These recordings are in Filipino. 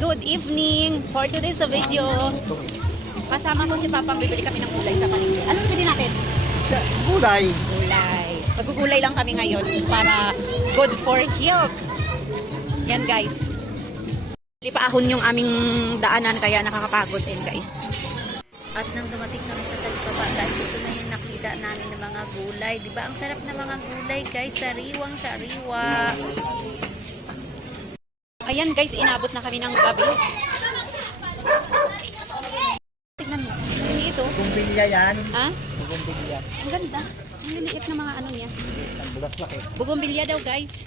good evening. For today's video, kasama ko si Papang, bibili kami ng gulay sa palengke. Anong bibili natin? Gulay. Gulay. Magugulay lang kami ngayon para good for health. Yan guys. Lipaahon yung aming daanan kaya nakakapagod din guys. At nang dumating kami sa Talipapa guys, ito na yung nakita namin ng mga gulay. Diba ang sarap ng mga gulay guys, sariwang sariwa. Ayan guys, inabot na kami ng gabi. Tignan mo, hindi ito. Bumbilya yan. Ha? Bumbilya. Ang ganda. Ang liliit na mga ano niya. Ang bulaklak eh. Bugombilya daw guys.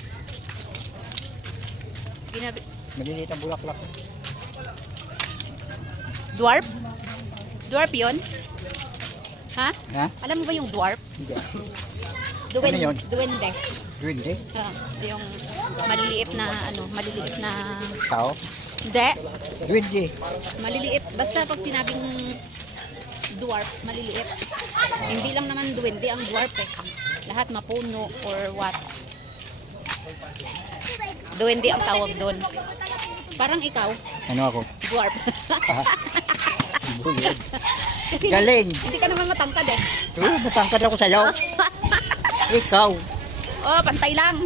Maliliit ang bulaklak. Dwarf? Dwarf yun? Ha? Ha? Alam mo ba yung dwarf? Hindi. Duwende. Ano yun? Duwende. Duwende? Yung maliliit na ano, maliliit na Tao? hindi. Duwende. Maliliit. Basta pag sinabing dwarf, maliliit. Hindi lang naman duwende ang dwarf eh. Lahat mapuno or what. Duwende ang tawag doon. Parang ikaw, Ano ako? dwarf. Buyod. Kasi Galing. hindi ka naman matangkad eh. Matangkad ako sa'yo. Ikaw. Oh, pantay lang.